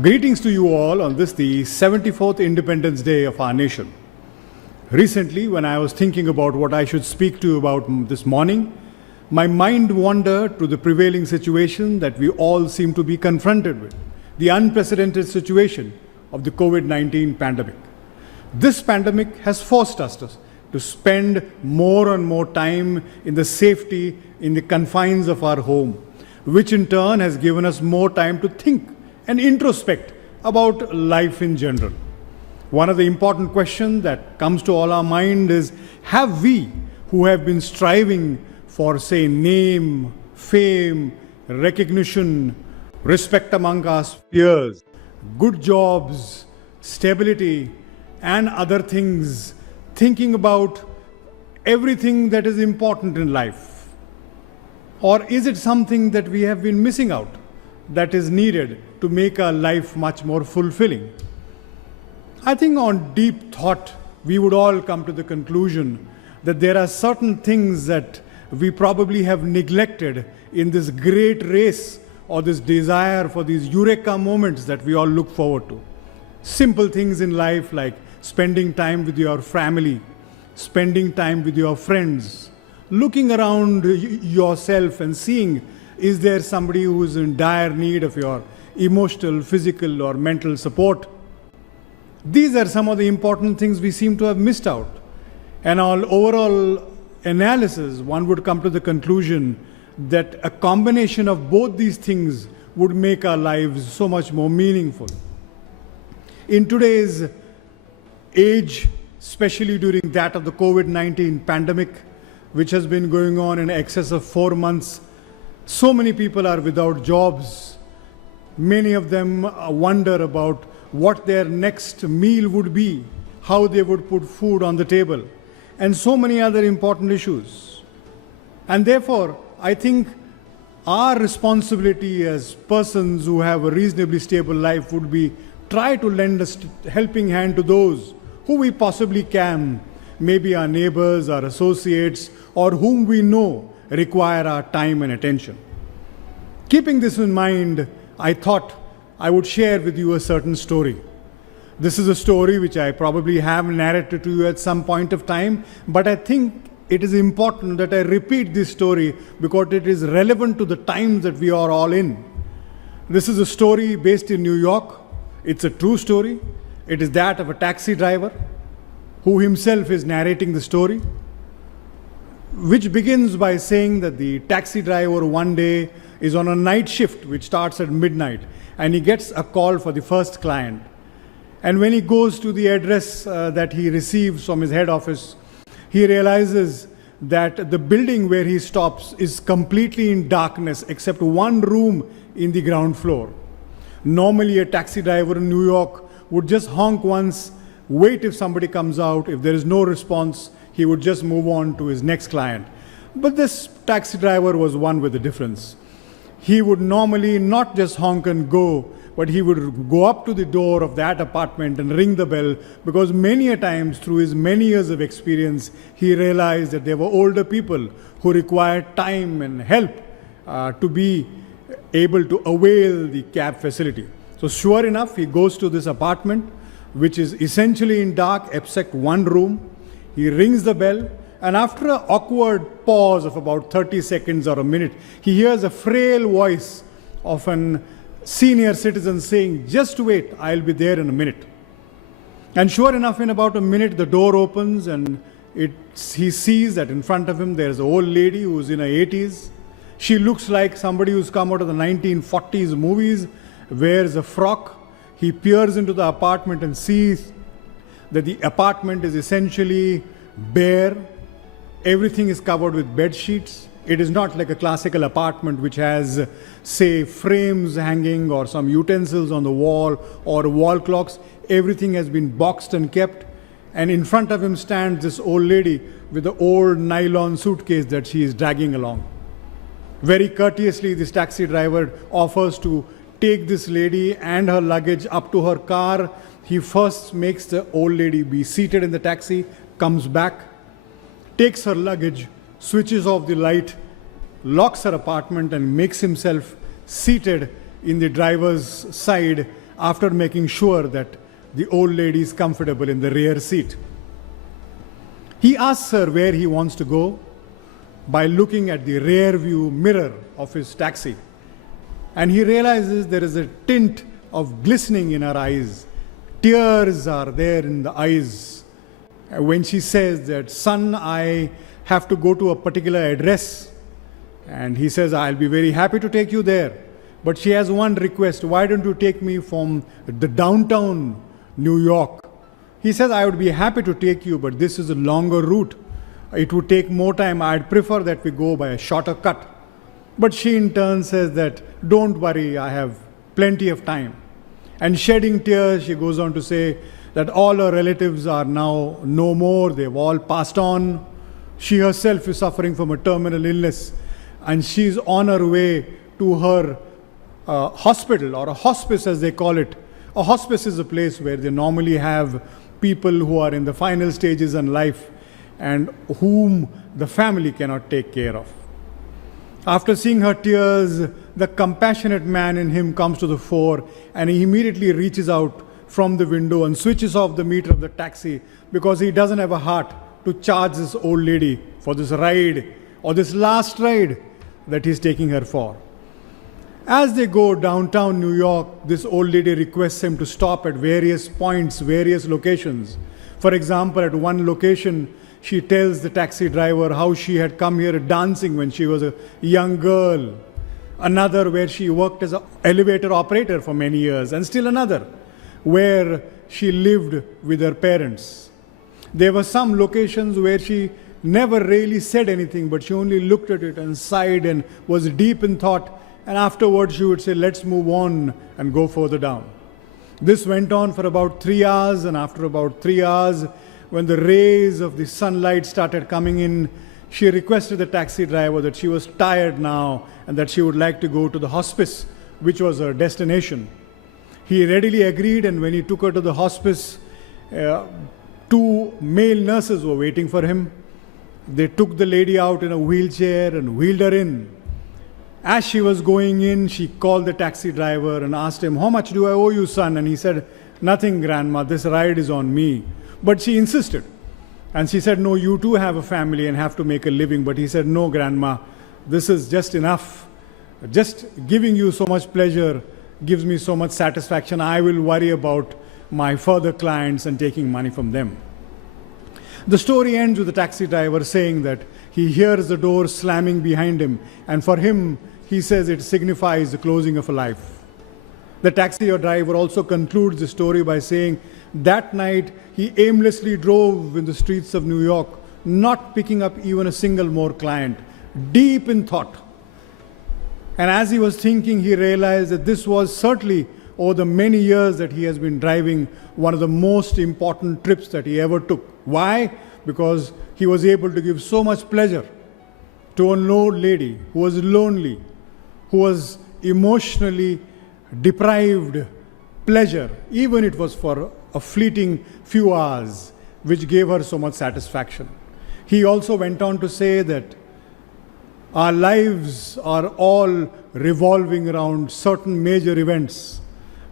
Greetings to you all on this, the 74th Independence Day of our nation. Recently, when I was thinking about what I should speak to you about this morning, my mind wandered to the prevailing situation that we all seem to be confronted with, the unprecedented situation of the COVID-19 pandemic. This pandemic has forced us to spend more and more time in the safety, in the confines of our home, which in turn has given us more time to think and introspect about life in general. One of the important questions that comes to all our mind is, have we, who have been striving for, say, name, fame, recognition, respect among our peers, good jobs, stability, and other things, thinking about everything that is important in life? Or is it something that we have been missing out that is needed to make our life much more fulfilling? I think on deep thought, we would all come to the conclusion that there are certain things that we probably have neglected in this great race or this desire for these eureka moments that we all look forward to. Simple things in life like spending time with your family, spending time with your friends, looking around yourself and seeing, is there somebody who is in dire need of your emotional, physical, or mental support? These are some of the important things we seem to have missed out. And on overall analysis, one would come to the conclusion that a combination of both these things would make our lives so much more meaningful. In today's age, especially during that of the COVID-19 pandemic, which has been going on in excess of 4 months, so many people are without jobs. Many of them wonder about what their next meal would be, how they would put food on the table, and so many other important issues. And therefore, I think our responsibility as persons who have a reasonably stable life would be try to lend a helping hand to those who we possibly can, maybe our neighbors, our associates, or whom we know require our time and attention. Keeping this in mind, I thought I would share with you a certain story. This is a story which I probably have narrated to you at some point of time, but I think it is important that I repeat this story because it is relevant to the times that we are all in. This is a story based in New York. It's a true story. It is that of a taxi driver who himself is narrating the story, which begins by saying that the taxi driver one day is on a night shift which starts at midnight, and he gets a call for the first client. And when he goes to the address that he receives from his head office, he realizes that the building where he stops is completely in darkness except one room in the ground floor. Normally, a taxi driver in New York would just honk once, wait if somebody comes out. If there is no response, he would just move on to his next client. But this taxi driver was one with a difference. He would normally not just honk and go, but he would go up to the door of that apartment and ring the bell, because many a times through his many years of experience, he realized that there were older people who required time and help to be able to avail the cab facility. So sure enough, he goes to this apartment, which is essentially in dark except one room. He rings the bell, and after an awkward pause of about 30 seconds or a minute, he hears a frail voice of an senior citizen saying, "Just wait, I'll be there in a minute." And sure enough, in about a minute, the door opens, and he sees that in front of him there's an old lady who's in her 80s. She looks like somebody who's come out of the 1940s movies, wears a frock. He peers into the apartment and sees that the apartment is essentially bare. Everything is covered with bed sheets. It is not like a classical apartment which has, say, frames hanging or some utensils on the wall or wall clocks. Everything has been boxed and kept. And in front of him stands this old lady with the old nylon suitcase that she is dragging along. Very courteously, this taxi driver offers to take this lady and her luggage up to her car. He first makes the old lady be seated in the taxi, comes back, takes her luggage, switches off the light, locks her apartment, and makes himself seated in the driver's side after making sure that the old lady is comfortable in the rear seat. He asks her where he wants to go by looking at the rear view mirror of his taxi. And he realizes there is a tint of glistening in her eyes. Tears are there in the eyes. When she says that, son, I have to go to a particular address. And he says, I'll be very happy to take you there. But she has one request. Why don't you take me from the downtown New York? He says, I would be happy to take you, but this is a longer route. It would take more time. I'd prefer that we go by a shorter cut. But she in turn says that, don't worry, I have plenty of time. And shedding tears, she goes on to say that all her relatives are now no more. They've all passed on. She herself is suffering from a terminal illness. And she's on her way to her hospital, or a hospice as they call it. A hospice is a place where they normally have people who are in the final stages in life and whom the family cannot take care of. After seeing her tears, the compassionate man in him comes to the fore, and he immediately reaches out from the window and switches off the meter of the taxi because he doesn't have a heart to charge this old lady for this ride, or this last ride that he's taking her for. As they go downtown New York, this old lady requests him to stop at various points, various locations. For example, at one location, she tells the taxi driver how she had come here dancing when she was a young girl. Another where she worked as an elevator operator for many years. And still another where she lived with her parents. There were some locations where she never really said anything, but she only looked at it and sighed and was deep in thought. And afterwards she would say, let's move on and go further down. This went on for about 3 hours, and after about 3 hours, when the rays of the sunlight started coming in, she requested the taxi driver that she was tired now and that she would like to go to the hospice, which was her destination. He readily agreed, and when he took her to the hospice, 2 male nurses were waiting for him. They took the lady out in a wheelchair and wheeled her in. As she was going in, she called the taxi driver and asked him, how much do I owe you, son? And he said, nothing, grandma, this ride is on me. But she insisted. And she said, no, you too have a family and have to make a living. But he said, no, grandma, this is just enough. Just giving you so much pleasure gives me so much satisfaction. I will worry about my further clients and taking money from them. The story ends with the taxi driver saying that he hears the door slamming behind him, and for him, he says it signifies the closing of a life. The taxi driver also concludes the story by saying that night he aimlessly drove in the streets of New York, not picking up even a single more client, deep in thought. And as he was thinking, he realized that this was certainly, over the many years that he has been driving, one of the most important trips that he ever took. Why? Because he was able to give so much pleasure to an old lady who was lonely, who was emotionally deprived pleasure, even it was for a fleeting few hours, which gave her so much satisfaction. He also went on to say that our lives are all revolving around certain major events.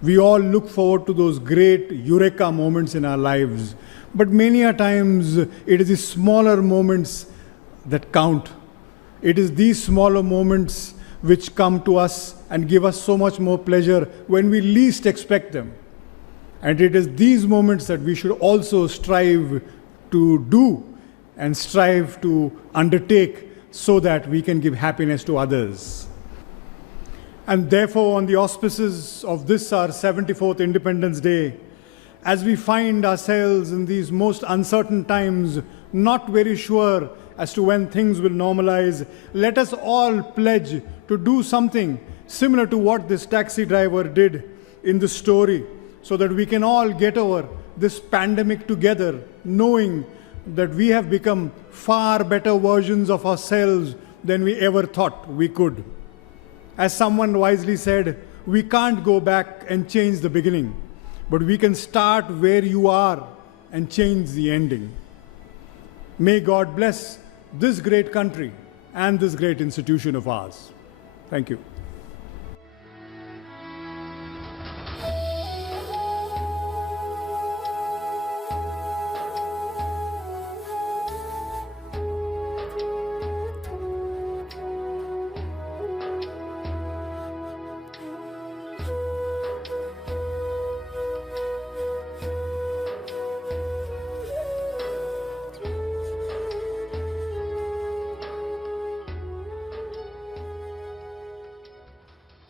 We all look forward to those great eureka moments in our lives. But many a times, it is the smaller moments that count. It is these smaller moments which come to us and give us so much more pleasure when we least expect them. And it is these moments that we should also strive to do and strive to undertake so that we can give happiness to others. And therefore, on the auspices of this, our 74th Independence Day, as we find ourselves in these most uncertain times, not very sure as to when things will normalize, let us all pledge to do something similar to what this taxi driver did in the story, so that we can all get over this pandemic together, knowing that we have become far better versions of ourselves than we ever thought we could. As someone wisely said, we can't go back and change the beginning, but we can start where you are and change the ending. May God bless this great country and this great institution of ours. Thank you.